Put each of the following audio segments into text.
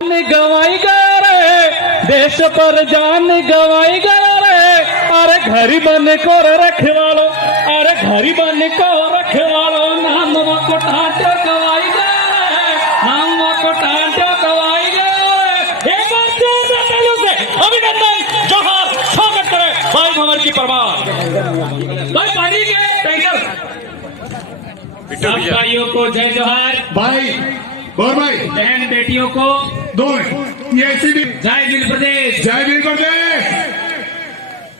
गवाई गया रे, देश पर जान गवाई गया रे। अरे घरी बन को रखे वालो, अरे घरी बन को रखे वालो, नाम को टांटो गवाई गया रे, नाम को टांटो गवाई गया रे। एक बार जोरदार तालियों से अभिनंदन, जोहार, स्वागत करें भाई भंवर की परमार। भाई पानी के टैंकर सब भाइयों को जय जोहार। भाई और भाई बहन बेटियों को दो ये जय वीर प्रदेश, जय वीर प्रदेश।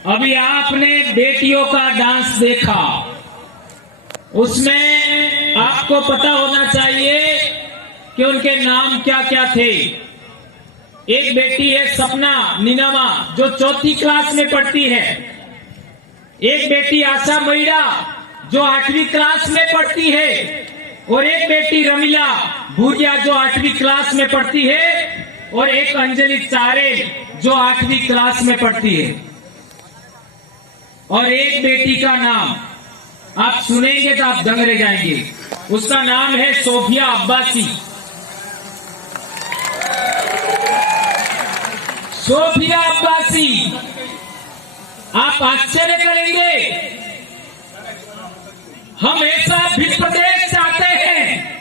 अभी आपने बेटियों का डांस देखा, उसमें आपको पता होना चाहिए कि उनके नाम क्या क्या थे। एक बेटी है सपना नीनामा जो 4वीं क्लास में पढ़ती है, एक बेटी आशा मैडा जो 8वीं क्लास में पढ़ती है, और एक बेटी रमीला भूरिया जो 8वीं क्लास में पढ़ती है, और एक अंजलि चारे जो 8वीं क्लास में पढ़ती है। और एक बेटी का नाम आप सुनेंगे तो आप दंग रह जाएंगे, उसका नाम है सोफिया अब्बासी। सोफिया अब्बासी, आप आश्चर्य करेंगे, हम ऐसा भी प्रदेश चाहते हैं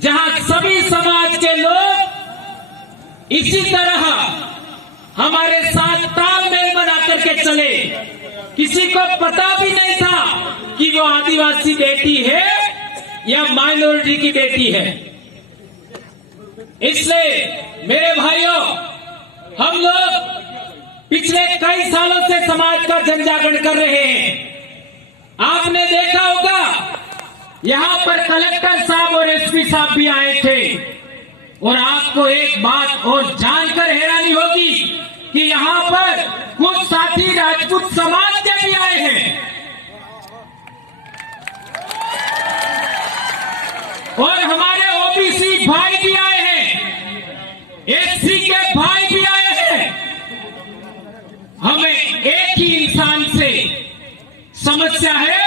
जहां सभी समाज के लोग इसी तरह हमारे साथ तालमेल बना करके चले। किसी को पता भी नहीं था कि वो आदिवासी बेटी है या माइनॉरिटी की बेटी है। इसलिए मेरे भाइयों, हम लोग पिछले कई सालों से समाज का जन जागरण कर रहे हैं। आपने देखा होगा यहां पर कलेक्टर साहब और एसपी साहब भी आए थे, और आपको एक बात और जानकर हैरानी होगी कि यहां पर कुछ साथी राजपूत समाज के भी आए हैं, और हमारे ओबीसी भाई भी आए हैं, एससी के भाई भी आए हैं। हमें एक ही इंसान से समस्या है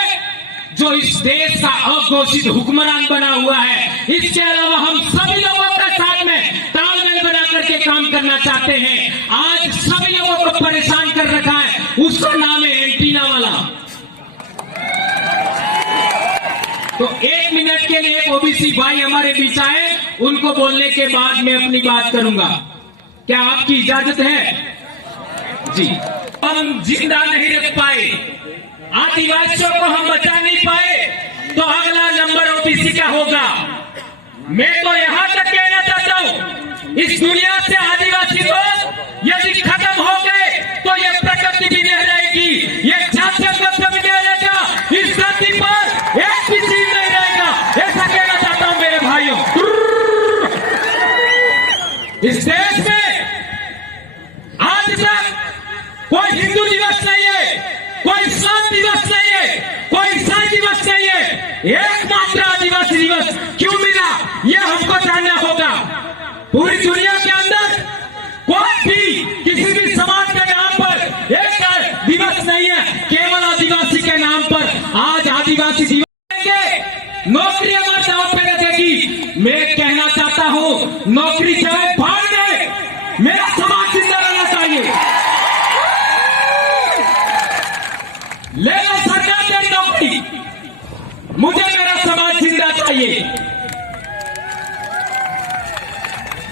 जो इस देश का अघोषित हुक्मरान बना हुआ है। इसके अलावा हम सभी लोगों के साथ में तालमेल बना करके काम करना चाहते हैं। आज सभी लोगों को परेशान कर रखा है, उसका नाम है एंटीना वाला। तो 1 मिनट के लिए ओबीसी भाई हमारे बीच आए, उनको बोलने के बाद मैं अपनी बात करूंगा। क्या आपकी इजाजत है? जी। हम जिंदा नहीं रख पाए, आदिवासियों को हम बचा नहीं पाए, तो अगला नंबर ओबीसी का होगा। मैं तो यहां तक कहना चाहता हूं, इस दुनिया से आदिवासी लोग यदि खत्म हो गए तो ये प्रकृति भी नहीं रहेगी, ये जातिगत भी नहीं रहेगा, इस धरती पर एक भी चीज नहीं रहेगा। ऐसा कहना चाहता हूं मेरे भाइयों। इस देश में आज तक कोई हिंदू दिवस नहीं है, कोई इस्लाम दिवस नहीं है, कोई ईसाई दिवस नहीं है, एकमात्र आदिवासी दिवस क्यों मिला, यह हमको जानना होगा। पूरी दुनिया के अंदर कोई भी किसी भी समाज के नाम पर एक दिवस नहीं है, केवल आदिवासी के नाम पर आज आदिवासी दिवस देंगे, नौकरी हमारे दांव पे रखेगी। मैं कहना चाहता हूं, नौकरी चाहे भाग गए, मेरा समाज जिंदा रहना चाहिए। ले लो सरकार तेरी नौकरी, मुझे मेरा समाज जिंदा चाहिए।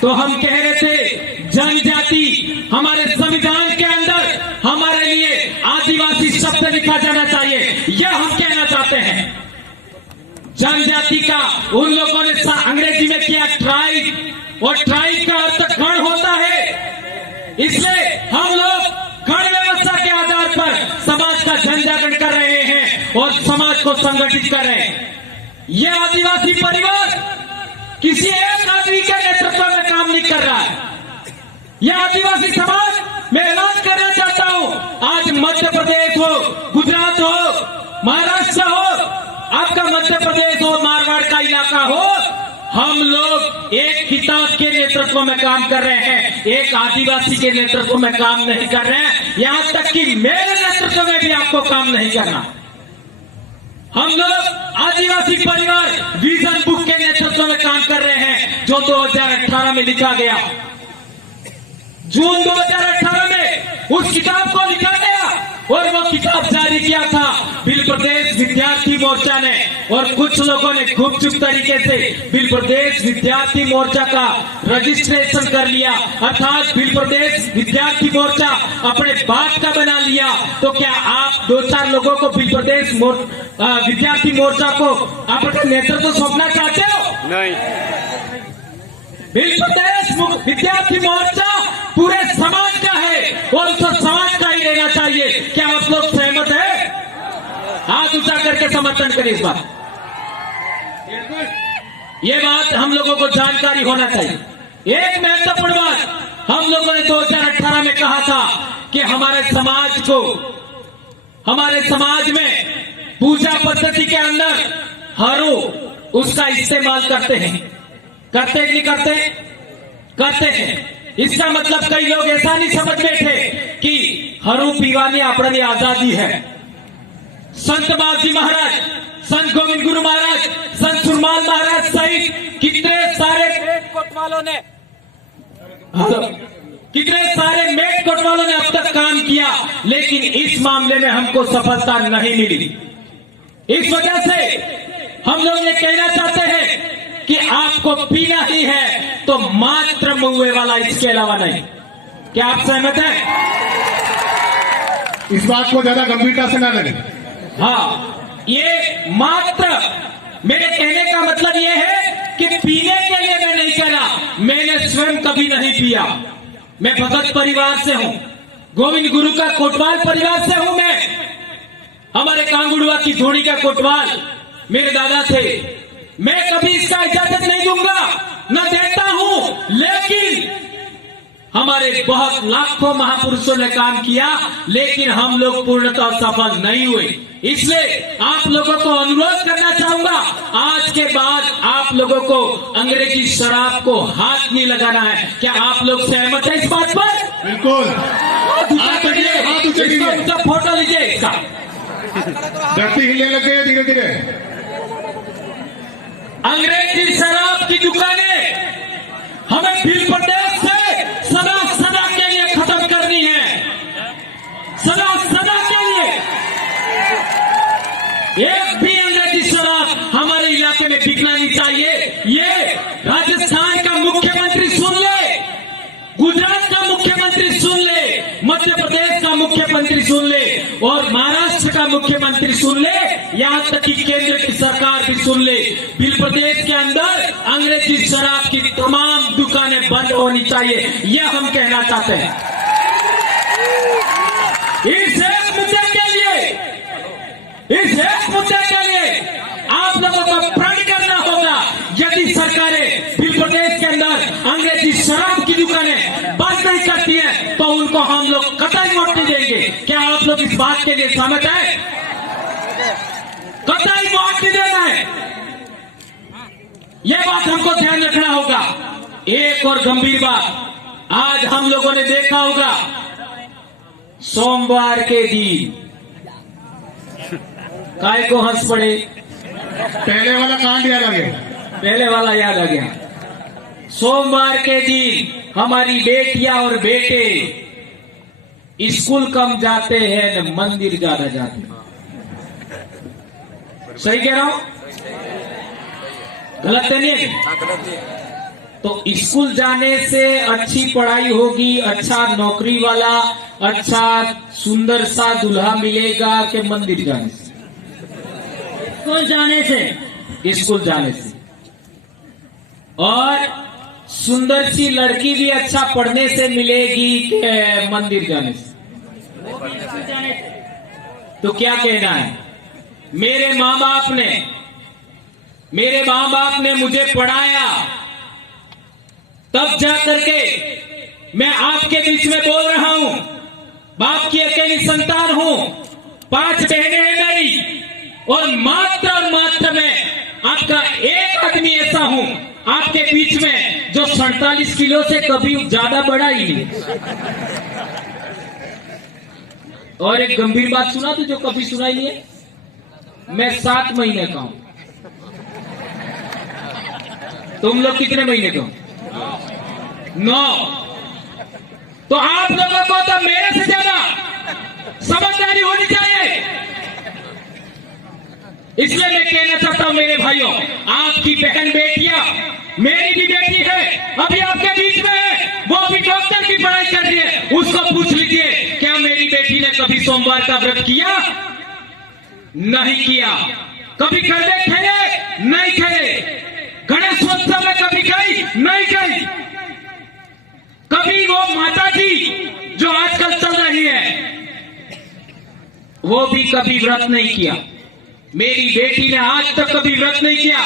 तो हम कह रहे थे जनजाति, हमारे संविधान के अंदर हमारे लिए आदिवासी शब्द लिखा जाना चाहिए, यह हम कहना चाहते हैं। जनजाति का उन लोगों ने अंग्रेजी में किया ट्राइब, और ट्राइब का अर्थ गण होता है। इसलिए हम लोग गण व्यवस्था के आधार पर समाज का जन जागरण कर रहे हैं और समाज को संगठित कर रहे हैं। यह आदिवासी परिवार किसी एक आदमी के नेतृत्व में काम नहीं कर रहा है। यह आदिवासी समाज, मैं ऐलान करना चाहता हूं, आज मध्य प्रदेश हो, गुजरात हो, महाराष्ट्र हो, आपका मध्य प्रदेश हो, मारवाड़ का इलाका हो, हम लोग एक किताब के नेतृत्व में काम कर रहे हैं, एक आदिवासी के नेतृत्व में काम नहीं कर रहे हैं। यहां तक कि मेरे नेतृत्व में भी आपको काम नहीं करना। हम लोग आदिवासी परिवार विजन बुक के नेतृत्व में काम कर रहे हैं, जो जो 2018 में लिखा गया, जून 2018 में उस किताब को लिखा गया और वो किताब जारी किया था बिल प्रदेश विद्यार्थी मोर्चा ने। और कुछ लोगों ने गुपचुप तरीके से बिल प्रदेश विद्यार्थी मोर्चा का रजिस्ट्रेशन कर लिया, अर्थात बिल प्रदेश विद्यार्थी मोर्चा अपने बाप का बना लिया। तो क्या आप 2-4 लोगों को बिल प्रदेश विद्यार्थी मोर्चा को अपना नेतृत्व सौंपना चाहते हो? नहीं। बिल प्रदेश विद्यार्थी मोर्चा पूरे समाज का है और उसको समाज का ही रहना चाहिए। क्या आप लोग सहमत हैं? हाथ ऊंचा करके समर्थन करें इस बात। ये बात हम लोगों को जानकारी होना चाहिए। एक महत्वपूर्ण बात हम लोगों ने 2018 में कहा था कि हमारे समाज में पूजा पद्धति के अंदर हरू उसका इस्तेमाल करते हैं। करते नहीं करते? करते हैं। इसका मतलब कई लोग ऐसा नहीं समझ बैठे कि हरू पीवानी अपनी आजादी है। संत बाजी महाराज, संत गोविंद गुरु महाराज, संत सुरमाल महाराज सहित कितने सारे मेट कोतवालों ने अब तक काम किया, लेकिन इस मामले में हमको सफलता नहीं मिली। इस वजह से हम लोग ये कहना चाहते हैं कि आपको पीना ही है तो मात्र महुए वाला, इसके अलावा नहीं। क्या आप सहमत हैं? इस बात को ज्यादा गंभीरता से ना लगे। हाँ, ये मात्र, मेरे कहने का मतलब ये है कि पीने के लिए मैं नहीं कह रहा, मैंने स्वयं कभी नहीं पिया। मैं भगत परिवार से हूं, गोविंद गुरु का कोटवाल परिवार से हूं मैं। हमारे कांगुड़ुआ की धोनी का कोटवाल मेरे दादा थे। मैं कभी इसका इजाजत नहीं दूंगा, न देता हूं, लेकिन हमारे बहुत लाखों महापुरुषों ने काम किया, लेकिन हम लोग पूर्णतः सफल नहीं हुए। इसलिए आप लोगों को अनुरोध करना चाहूंगा, आज के बाद आप लोगों को अंग्रेजी शराब को हाथ नहीं लगाना है। क्या आप लोग सहमत हैं इस बात पर? बिल्कुल। हाथ ऊंचा, फोटो लीजिए इसका। धरती हिलने लगे धीरे धीरे। अंग्रेजी शराब की दुकानें हमें बिल प्रदेश से सदा के लिए खत्म करनी है। सदा के लिए एक भी अंग्रेजी शराब हमारे इलाके में बिकना नहीं चाहिए। ये राजस्थान का मुख्यमंत्री सुन ले, गुजरात का मुख्यमंत्री सुन ले, मध्य प्रदेश का मुख्यमंत्री सुन ले और महाराष्ट्र का मुख्यमंत्री सुन ले, यहाँ तक कि केंद्र की सरकार भी सुन ले। बिल प्रदेश के अंदर अंग्रेजी शराब की तमाम दुकानें बंद होनी चाहिए, यह हम कहना चाहते हैं। इस एक मुद्दे के लिए आप लोगों को प्रण करना होगा। यदि सरकारें बिल प्रदेश के अंदर अंग्रेजी शराब की दुकानें बंद नहीं करती हैं, तो उनको हम लोग कतई वोट नहीं देंगे। क्या आप लोग इस बात के लिए सहमत हैं? कतई वोट नहीं देना है, यह बात हमको ध्यान रखना होगा। एक और गंभीर बात, आज हम लोगों ने देखा होगा सोमवार के दिन काय को हंस पड़े, पहले वाला कांड याद आ गया। पहले वाला याद आ गया। सोमवार के दिन हमारी बेटियां और बेटे स्कूल कम जाते हैं न मंदिर ज्यादा जाते हैं। सही कह रहा हूं? गलत तो नहीं है? तो स्कूल जाने से अच्छी पढ़ाई होगी, अच्छा नौकरी वाला, अच्छा सुंदर सा दूल्हा मिलेगा कि मंदिर जाने से? स्कूल जाने से। और सुंदर सी लड़की भी अच्छा पढ़ने से मिलेगी कि मंदिर जाने से? तो क्या कहना है? मेरे माँ बाप ने मुझे पढ़ाया, तब जाकर के मैं आपके बीच में बोल रहा हूं। बाप की अकेली संतान हूं, 5 बहनें हैं मेरी, और मात्र मैं आपका एक आदमी ऐसा हूं आपके बीच में जो 47 किलो से कभी ज्यादा बढ़ा ही नहीं। और एक गंभीर बात सुना तो जो कभी सुना ही नहीं है, मैं 7 महीने का हूं। तुम लोग कितने महीने के हो? 9। तो आप लोगों को तो मेरे से ज्यादा समझदारी होनी चाहिए। इसलिए मैं कहना चाहता हूं मेरे भाइयों, आपकी बहन बेटियां, मेरी भी बेटी है, अभी आपके बीच में है, वो अभी डॉक्टर की पढ़ाई कर रही है। उसको पूछ लीजिए, क्या मेरी बेटी ने कभी सोमवार का व्रत किया? नहीं किया। कभी गरबे खेले? नहीं खेले। गणेशोत्सव में कभी गई? नहीं गई। कभी वो माता जी जो आजकल चल रही है, वो भी कभी व्रत नहीं किया। मेरी बेटी ने आज तक कभी व्रत नहीं किया।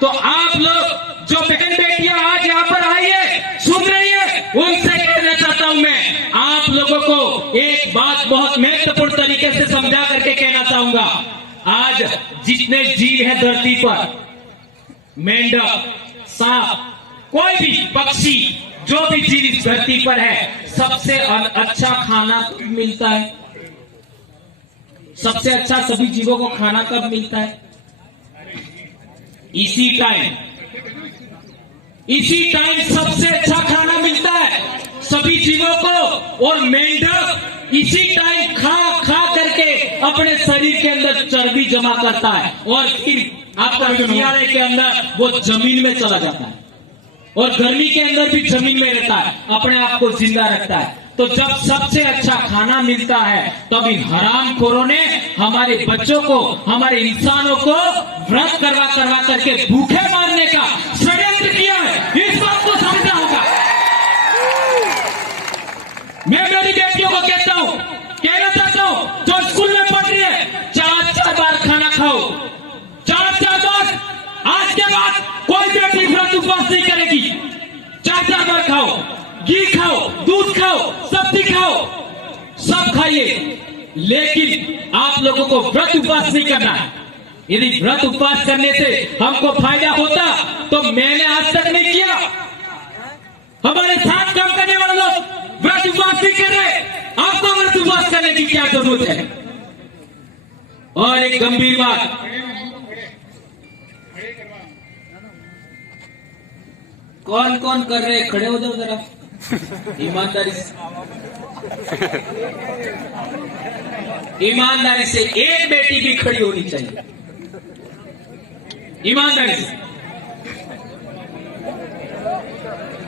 तो आप लोग जो बहन बेटियां आज यहाँ पर आई है, सुन रही है, उनसे कहना चाहता हूं मैं, आप लोगों को एक बात बहुत महत्वपूर्ण तरीके से समझा करके कहना चाहूंगा। आज जितने जीव है धरती पर, मेंढक, सांप, कोई भी पक्षी, जो भी जीव इस धरती पर है, सबसे अच्छा खाना मिलता है। सबसे अच्छा सभी जीवों को खाना कब मिलता है? इसी टाइम सबसे अच्छा खाना मिलता है सभी जीवों को। और मेंढक इसी टाइम खा करके अपने शरीर के अंदर चर्बी जमा करता है और फिर आपका सियारे के अंदर वो जमीन में चला जाता है और गर्मी के अंदर भी जमीन में रहता है, अपने आप को जिंदा रखता है। तो जब सबसे अच्छा खाना मिलता है, तब इन हरामखोरों ने हमारे बच्चों को, हमारे इंसानों को व्रत करवा करके भूखे मारने का षड्यंत्र किया है। इस बात को समझना होगा। मैं मेरी बेटियों को कहना चाहता हूं, जो स्कूल में पढ़ रही है, 4 बार खाना खाओ, 4 बार। आज के बाद कोई बेटी व्रत उपवास नहीं करेगी। 4 बार खाओ, घी खाओ, दूध खाओ, सब्जी खाओ, सब खाइए, लेकिन आप लोगों को व्रत उपवास नहीं करना है। यदि व्रत उपवास करने से हमको फायदा होता तो मैंने आज तक नहीं किया। हमारे साथ काम करने वाले लोग व्रत उपवास नहीं कर रहे, आपको व्रत उपवास करने की क्या जरूरत है? और एक गंभीर बात, कौन कौन कर रहे, खड़े हो जाओ जरा ईमानदारी से। एक बेटी भी खड़ी होनी चाहिए ईमानदारी से।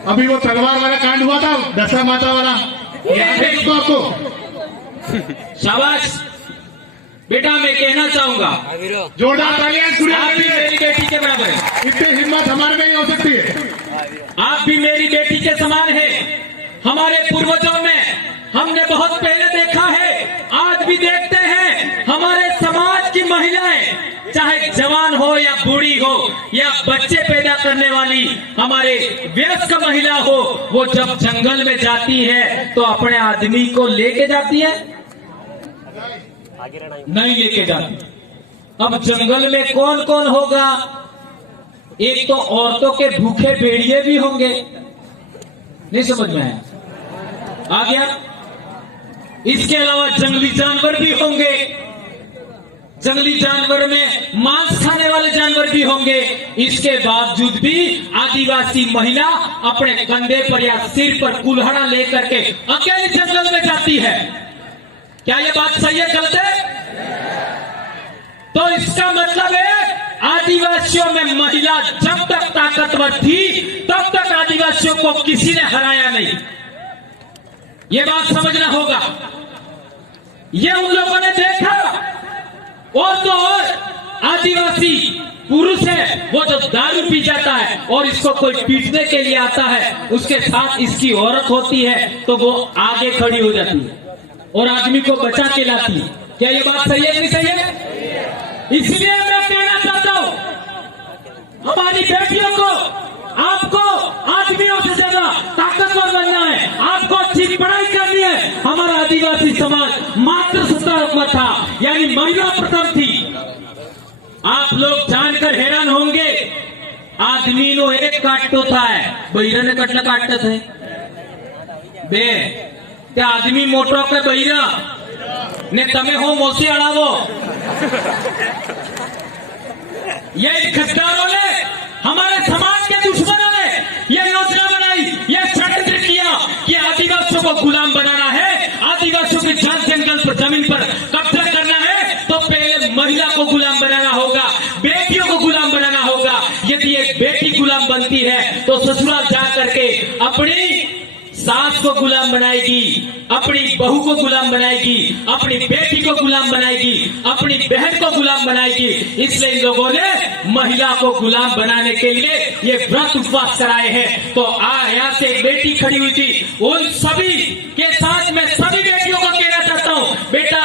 अभी वो तलवार वाला कांड हुआ था, दशा माता वाला, याद है उसको आपको? शाबाश बेटा, मैं कहना चाहूंगा, जोरदार तालियां आप भी मेरी बेटी के बराबर है। इतनी हिम्मत हमारे में ही हो सकती है। आप भी मेरी बेटी के समान है। हमारे पूर्वजों में हमने बहुत पहले देखा है, आज भी देखते हैं, हमारे समाज की महिलाएं, चाहे जवान हो या बूढ़ी हो या बच्चे पैदा करने वाली हमारे वयस्क महिला हो, वो जब जंगल में जाती है तो अपने आदमी को लेके जाती है? नहीं लेके जाती। अब जंगल में कौन कौन होगा? एक तो औरतों के भूखे भेड़िए भी होंगे, नहीं समझ में आया? आ गया? इसके अलावा जंगली जानवर भी होंगे। जंगली जानवर में मांस खाने वाले जानवर भी होंगे। इसके बावजूद भी आदिवासी महिला अपने कंधे पर या सिर पर कुल्हाड़ा लेकर के अकेले जंगल में जाती है। क्या यह बात सही है, गलत है? तो इसका मतलब है आदिवासियों में महिला जब तक ताकतवर थी, तब तक आदिवासियों को किसी ने हराया नहीं। ये बात समझना होगा। ये उन लोगों ने देखा। और तो और आदिवासी पुरुष है, वो जो दारू पी जाता है और इसको कोई पीटने के लिए आता है, उसके साथ इसकी औरत होती है, तो वो आगे खड़ी हो जाती है और आदमी को बचा के लाती है। क्या ये बात सही है, नहीं सही है? इसलिए मैं कहना चाहता हूं, हमारी बेटियों को, आपको आदमियों से ज्यादा ताकतवर बनना है, आपको अच्छी पढ़ाई करनी है। हमारा आदिवासी समाज मातृसत्ता था, यानी महिला प्रथम थी। आप लोग जानकर हैरान होंगे, आदमी नो एक काटतो था, बहिरा ने कटला काटत है बे, ते आदमी मोटो के बहिरा ने तमे हो मोसी अड़ावो। ये गद्दारों ने हमारे समाज के दुश्मन को गुलाम बनाना है, आदिवासियों की जान जंगल पर जमीन पर कब्जा करना है, तो पहले महिला को गुलाम बनाना होगा, बेटियों को गुलाम बनाना होगा। यदि एक बेटी गुलाम बनती है तो ससुराल जा करके अपनी सास को गुलाम बनाएगी, अपनी बहू को गुलाम बनाएगी, अपनी बेटी को गुलाम बनाएगी, अपनी बहन को गुलाम बनाएगी। इसलिए इन लोगों ने महिला को गुलाम बनाने के लिए ये व्रत उपवास कराए हैं। तो यहाँ से एक बेटी खड़ी हुई थी, उन सभी के साथ मैं सभी बेटियों को कहना चाहता हूँ, बेटा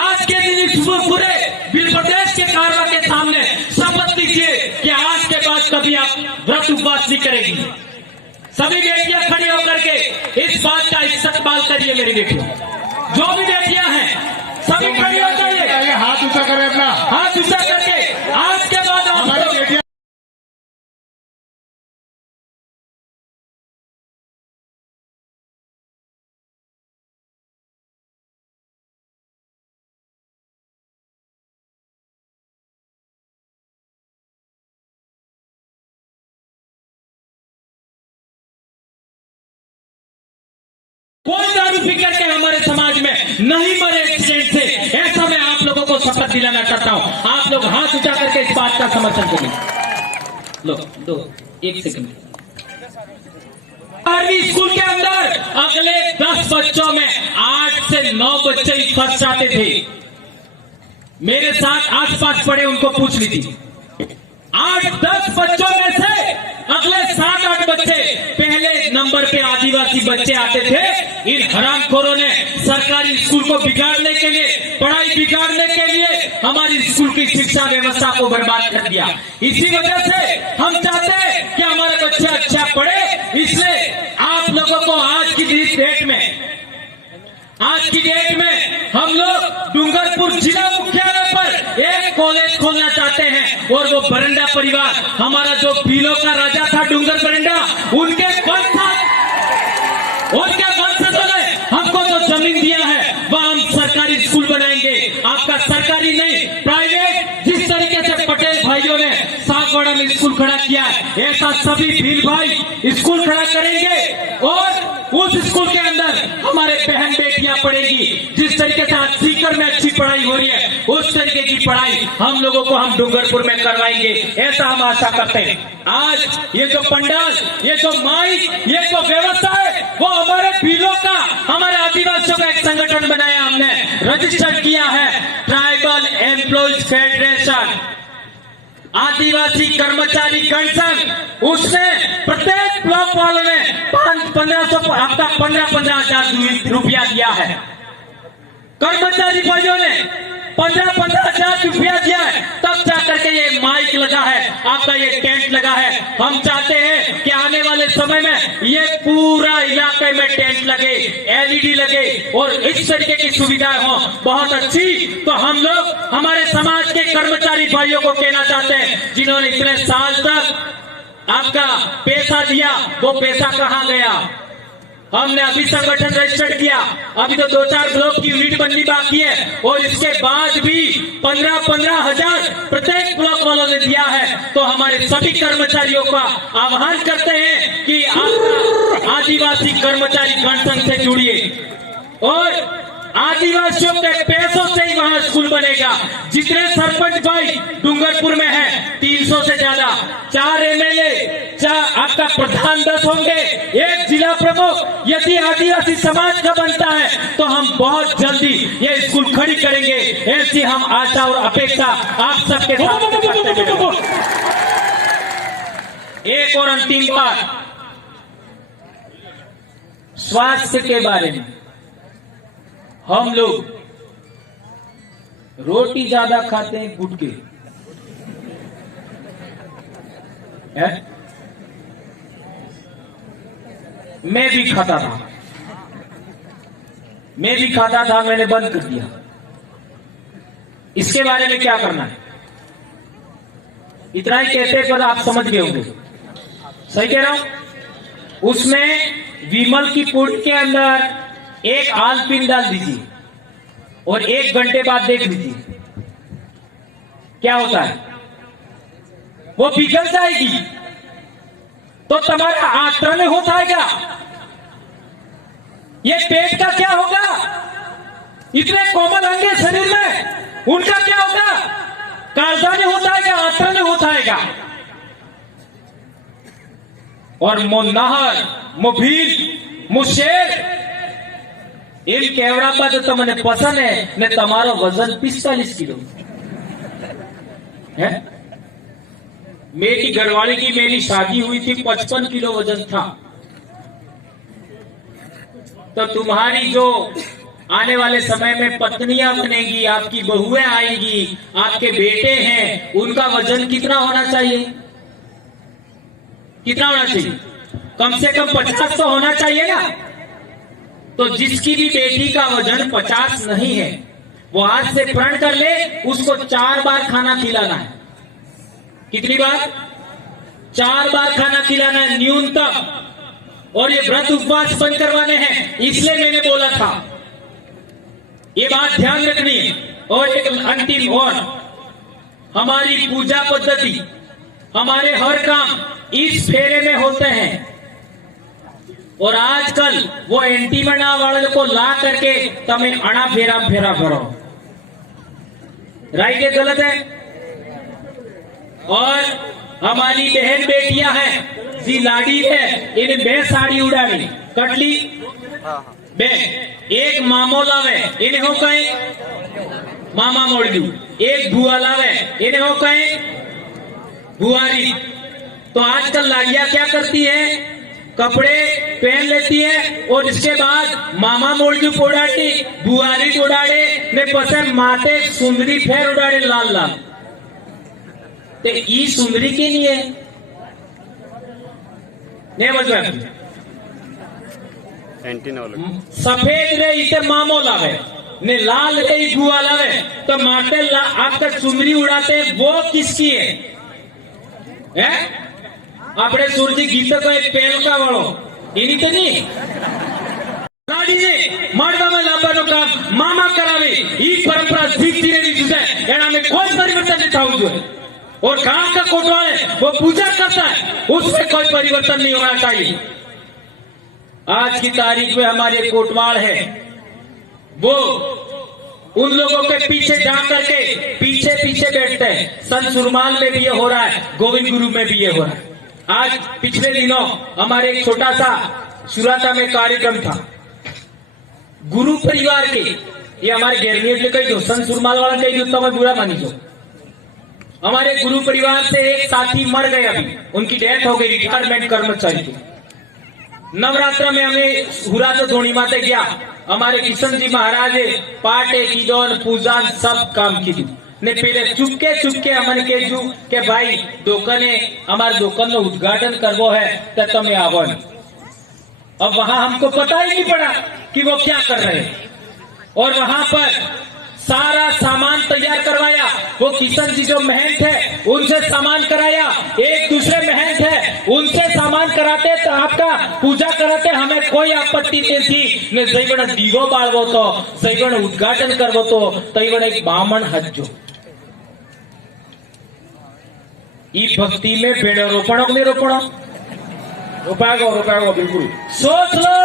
आज के दिन इस पूरे बिल प्रदेश के कारवा के सामने शपथ लीजिए कि आज के बाद कभी आप व्रत उपवास नहीं करेगी। सभी बेटियां खड़ी होकर के इस बात का इस्तेमाल करिए। मेरी बेटियों, जो भी बेटियां हैं सभी खड़ी हो जाइए, हाथ ऊंचा करें, अपना हाथ ऊंचा करके आज के बाद हमारी बेटियां कोई दारू पी करके हमारे समाज में नहीं मरे एक्सीडेंट से, ऐसा मैं आप लोगों को शपथ दिलाना चाहता हूं। आप लोग हाथ उठा करके इस बात का समर्थन करें। लो दो एक सेकंड। 12वीं स्कूल के अंदर अगले 10 बच्चों में 8 से 9 बच्चे फर्स्ट आते थे। मेरे साथ आसपास पड़े उनको पूछ लीजिए, 8-10 बच्चों में से अगले 7-8 बच्चे पहले नंबर पे आदिवासी बच्चे आते थे। इन हरामखोरों ने सरकारी स्कूल को बिगाड़ने के लिए, पढ़ाई बिगाड़ने के लिए हमारी स्कूल की शिक्षा व्यवस्था को बर्बाद कर दिया। इसी वजह से हम चाहते हैं कि हमारे बच्चे अच्छा पढ़े। इसलिए आप लोगों को आज की डेट में हम लोग डूंगरपुर जिला मुख्यालय पर एक कॉलेज खोलना चाहते हैं। और वो बरंडा परिवार, हमारा जो पीलों का राजा था डूंगर बरंडा, उनके वंशजों ने हमको जो जमीन दिया है वह हम सरकारी स्कूल बनाएंगे। आपका सरकारी नहीं, प्राइवेट। जिस तरीके से पटेल भाइयों ने सागवाड़ा में स्कूल खड़ा किया है, ऐसा सभी भील भाई स्कूल खड़ा करेंगे और उस स्कूल के अंदर हमारे बहन बेटियां पढ़ेगी। जिस तरीके से आज सीकर में अच्छी पढ़ाई हो रही है, उस तरीके की पढ़ाई हम लोगों को हम डूंगरपुर में करवाएंगे, ऐसा हम आशा करते हैं। आज ये जो पंडाल, ये जो माइक, ये जो व्यवस्था है, वो हमारे भीलों का, हमारे आदिवासियों का एक संगठन बनाया, हमने रजिस्टर किया है, ट्राइबल एम्प्लॉइज फेडरेशन, आदिवासी कर्मचारी गण संघ। उसने प्रत्येक ब्लॉक वालों ने 15,000 रुपया दिया है। कर्मचारी भाइयों ने 15,000 रुपया दिया है, तब जाकर के ये माइक लगा है, आपका ये टेंट लगा है। हम चाहते हैं कि आने वाले समय में ये पूरा इलाके में टेंट लगे, एलईडी लगे और इस तरीके की सुविधाएं हो बहुत अच्छी। तो हम लोग हमारे समाज के कर्मचारी भाइयों को कहना चाहते हैं, जिन्होंने इतने साल तक आपका पैसा दिया, वो पैसा कहाँ गया? हमने अभी संगठन रजिस्टर किया, अभी तो 2-4 ब्लॉक की यूनिट बननी बाकी है और इसके बाद भी 15-15 हजार प्रत्येक ब्लॉक वालों ने दिया है। तो हमारे सभी कर्मचारियों का आह्वान करते हैं कि आप आदिवासी कर्मचारी गण संघ से जुड़िए और आदिवासियों के पैसों से ही वहां स्कूल बनेगा। जितने सरपंच भाई डूंगरपुर में हैं, 300 से ज्यादा, 4 एमएलए, 4 आपका प्रधान 10 होंगे, 1 जिला प्रमुख। यदि आदिवासी समाज का बनता है तो हम बहुत जल्दी ये स्कूल खड़ी करेंगे, ऐसी हम आशा और अपेक्षा आप सबके साथ करते हैं। एक और अंतिम बात, स्वास्थ्य के बारे में। हम लोग रोटी ज्यादा खाते हैं, गुटके है? मैं भी खाता था, मैंने बंद कर दिया। इसके बारे में क्या करना है? इतना ही कहते पर आप समझ गए होंगे, सही कह रहा हूं। उसमें विमल की पुड़ी के अंदर एक आलपिन डाल दीजिए और 1 घंटे बाद देख लीजिए क्या होता है। वो पिघल जाएगी तो तुम्हारा आंतरण हो जाएगा। ये पेट का क्या होगा? इतने कोमल अंग है शरीर में, उनका क्या होगा? कालजा नहीं होता है, आंत्र नहीं होता है। और मो नहर, मो भील, मो शेर, इन केवड़ा पर तो तमने पसंद है ने तमारो वजन 45 किलो है। मेरी घरवाली की मेरी शादी हुई थी, 55 किलो वजन था। तो तुम्हारी जो आने वाले समय में पत्नियां बनेगी, आपकी बहुएं आएगी, आपके बेटे हैं, उनका वजन कितना होना चाहिए? कितना होना चाहिए? कम से कम 50 तो होना चाहिए ना। तो जिसकी भी बेटी का वजन 50 नहीं है, वो आज से प्रण कर ले, उसको 4 बार खाना खिलाना है। कितनी बार? 4 बार खाना खिलाना है न्यूनतम। और ये व्रत उपवास बंद करवाने हैं, इसलिए मैंने बोला था। ये बात ध्यान रखनी है। और एक अंतिम और, हमारी पूजा पद्धति, हमारे हर काम इस फेरे में होते हैं। और आजकल वो एंटीमना वाले को ला करके तमें अणा फेरा फेरा करो, राइट है गलत है? और हमारी बहन बेटियां हैं, जी लाड़ी है, इन्हें बे साड़ी उड़ानी कटली बे, एक मामो लावे इन्हें हो कहे मामा मोड़ दू, एक भुआ लावे इन्हें हो कहे भुआरी। तो आजकल लाड़ियां क्या करती है? कपड़े पहन लेती है और इसके बाद मामा मोड़ू उड़ाती, बुआरी उड़ाड़े ने पसे माते सुंदरी फेर उड़ाड़े लाल लाल। तो ई सुंदरी के लिए नहीं मतलब सफेद रे इसे मामो लावे ने लाल रे बुआ लावे, तो माते आपका सुंदरी उड़ाते, वो किसकी है? આપણે સુરજી ગીતો કોઈ પેલકા વાળો એની તો નહીં લાડીને માડવામાં લાવવાનું કામ મામા કરાવે, ઈ પરંપરા ધીરે ધીરે છે, એના में कोई परिवर्तन नहीं થવું જોઈએ। और गांव का कोटवाल है, वो पूजा करता है, उसमें कोई परिवर्तन नहीं होना चाहिए। आज की तारीख में हमारे कोटवाल है, वो उन लोगों के पीछे जा करके पीछे पीछे बैठते हैं। संत सुरमाल में भी ये हो रहा है, गोविंद गुरु में भी ये हो रहा है। आज पिछले दिनों हमारे एक छोटा सा सुराता में कार्यक्रम था गुरु परिवार के, ये हमारे गैरनियत ने कही दो, संत सुरमाल वाला कही दो तो मैं बुरा मानी दो। हमारे गुरु परिवार से एक साथी मर गए, अभी उनकी डेथ हो गई, रिटायरमेंट कर्मचारी थे। नवरात्र में हमें हुरा तो धोनी माते गया, हमारे किशन जी महाराज पाटे कीदोन पूजा सब काम की ने पहले चुपके हमने केजू के भाई दुकाने हमारे दुकान में उद्घाटन करवो है तो तमें आवो। अब वहां हमको पता ही नहीं पड़ा कि वो क्या कर रहे हैं। और वहां पर सारा सामान तैयार करवाया, वो किशन जी जो महंत है उनसे सामान कराया, एक दूसरे महंत है उनसे सामान कराते, तो आपका पूजा कराते, हमें कोई आपत्ति नहीं थी। ने सही दीवो बाळवो तो, सही उद्घाटन करवो तो एक बामण हजो। ई भक्ति में पेड़ रोपणो नहीं रोपणो? रोपाएगो बिल्कुल। सोच लो,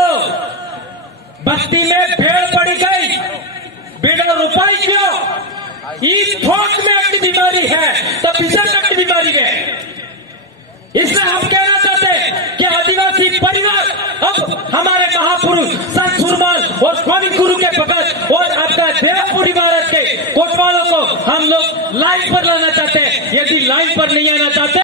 भक्ति में पेड़ पड़ी गई, बेड़ा रोपाई क्यों? इस थोक में एक बीमारी है तो पीछे तक बीमारी है। इसलिए हम कहना चाहते हैं कि आदिवासी परिवार अब हमारे महापुरुष संत सुरमाल और गोविंद गुरु के भगत और आपका देवपुरी महाराज के कोटवालों को हम लोग लाइन पर लाना चाहते हैं। यदि लाइन पर नहीं आना चाहते